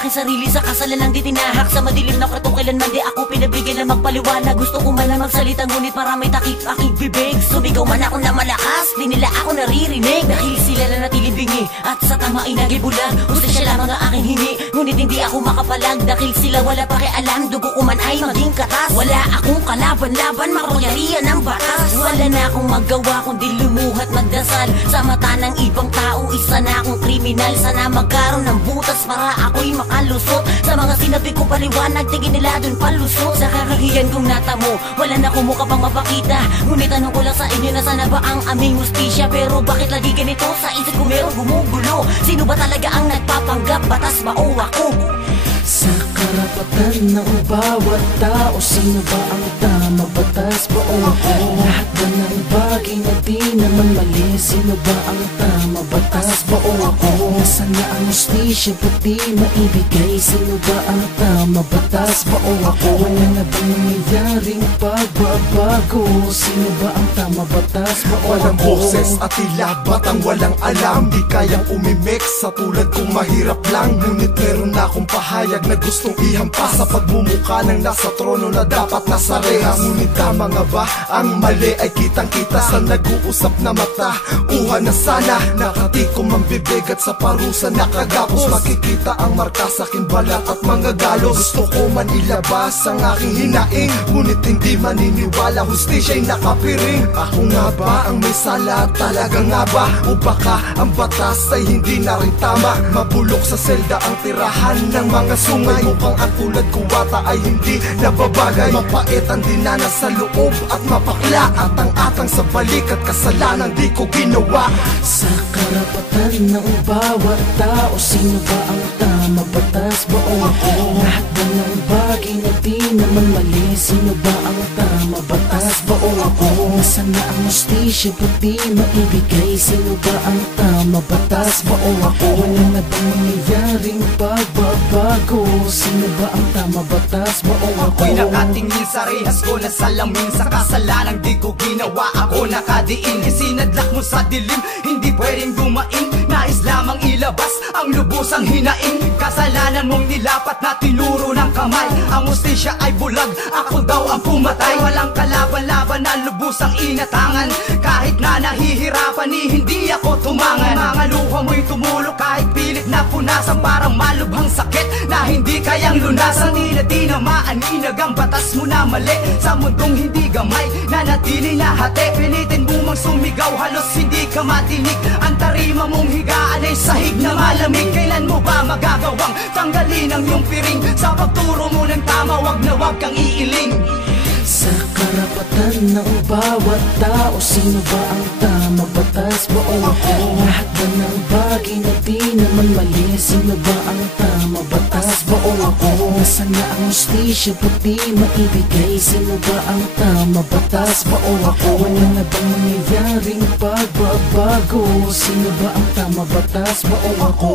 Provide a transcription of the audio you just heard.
aking sarili sa kasalanang di tinahak. Sa madilim na kwarto kailanman di ako pinabigyan na magpaliwanag. Gusto ko man na magsalita ngunit maraming takip aking bibig. Sumigaw man ako na malakas, di nila ako naririnig. Dahil sila na natiling bingi at sa tama ay nagibulag. Gusto siya lamang ang aking hingi, ngunit hindi ako makapalag. Dahil sila wala pakialam, dugo ko man ay maging katas. Wala akong kalaban-laban, makapangyarihan ng batas. Wala na akong magawa kundi lumuhat magdasal. Sa mata ng ibang tao, isa na akong kriminal. Sana magkaroon ng butas para ako'y makalusot. Sa mga sinabi ko paliwanag, tingin nila dun palusot. Sa kakahiyan kong natamo, wala na akong mukha pang mapakita. Ngunit tanong ko lang sa inyo na sana ba ang aming hustisya? Pero bakit lagi ganito? Sa isip ko meron gumugulo. Sino ba talaga ang nagpapanggap? Batas ba o ako? Sa karapatan ng bawat tao, sino ba ang tama? Batas ba o ako? Lahat ba ng bagay na di naman mali? Sino ba ang tama? Batas ba o ako? Nasaan na ang hustisya pati maibigay? Sino ba ang tama? Batas ba o ako? Wala na bang nangyayaring pagbabago? Sino ba ang tama? Batas ba o ako? Walang boses at tila batang walang alam. Di kayang umimik sa tulad kong mahirap lang. Ngunit meron na akong pahayag na gustong ihampas sa pagmumukha ng nasa trono na dapat nasa rehas. Ngunit tama nga ba? Ang mali ay kitang-kita sa nag-uusap na mata. Uha na sana, nakatikom ang bibig at sa parusa nakagapos. Makikita ang marka sa aking balat at mga galos. Gusto ko man ilabas ang aking hinaing, ngunit hindi maniniwala, hustisya'y nakapiring. Ako nga ba ang may sala? Talaga nga ba? O baka ang batas ay hindi na rin tama? Mabulok sa selda ang tirahan ng mga sungay. Mukhang ang tulad kong bata ay hindi nababagay. Mapait ang dinana sa loob at mapakla. At ang atang sa balik at kasalanan di ko ginawa. Sa karapatan ng bawat tao, sino ba ang tama? Batas ba o ako? Lahat ba ng bagay na di naman mali? Sino ba ang tama? Batas ba o ako? Nasaan na ang hustisya pati maibigay? Sino ba ang tama? Batas ba o ako? Wala na bang nangyayaring pagbabago? Sino ba ang tama? Batas ba o ako? Ako'y nakatingin sa rehas ko na salamin. Sa kasalanang di ko ginawa, ako nakadiin. Isinadlak mo sa dilim, hindi pwedeng dumain. Nais lamang ilabas ang lubusang hinaing. Kasalanan mong nilapat na tinuro ng kamay. Ang hustisya ay bulag, ako daw ang pumatay. Walang kalaban-laban na lubusang inatangan. Kahit na nahihirapan, hindi ako tumangan. Mga luha mo'y tumulo kahit pilit na punasan. Parang malubhang sakit na hindi kayang lunasan. Di na maaninag ang batas mo na mali. Sa mundong hindi gamay, nanatili na hati. Pilitin mo mang sumigaw, halos hindi ka matinig. Ang tarima mong higaan ay sahig na malamig. Kailan mo ba magagawang tanggalin ang iyong piring? Sa pagturo mo ng tama, wag na wag kang iiling. Sa karapatan ng bawat tao, sino ba ang tama? Batas ba o ako? Lahat ba ng bagay na di naman mali? Sino ba ang tama? Batas ba o ako? Nasaan na ang hustisya pati maibigay? Sino ba ang tama? Batas ba o ako? Wala na bang nangyayaring pagbabago? Sino ba ang tama? Batas ba o ako?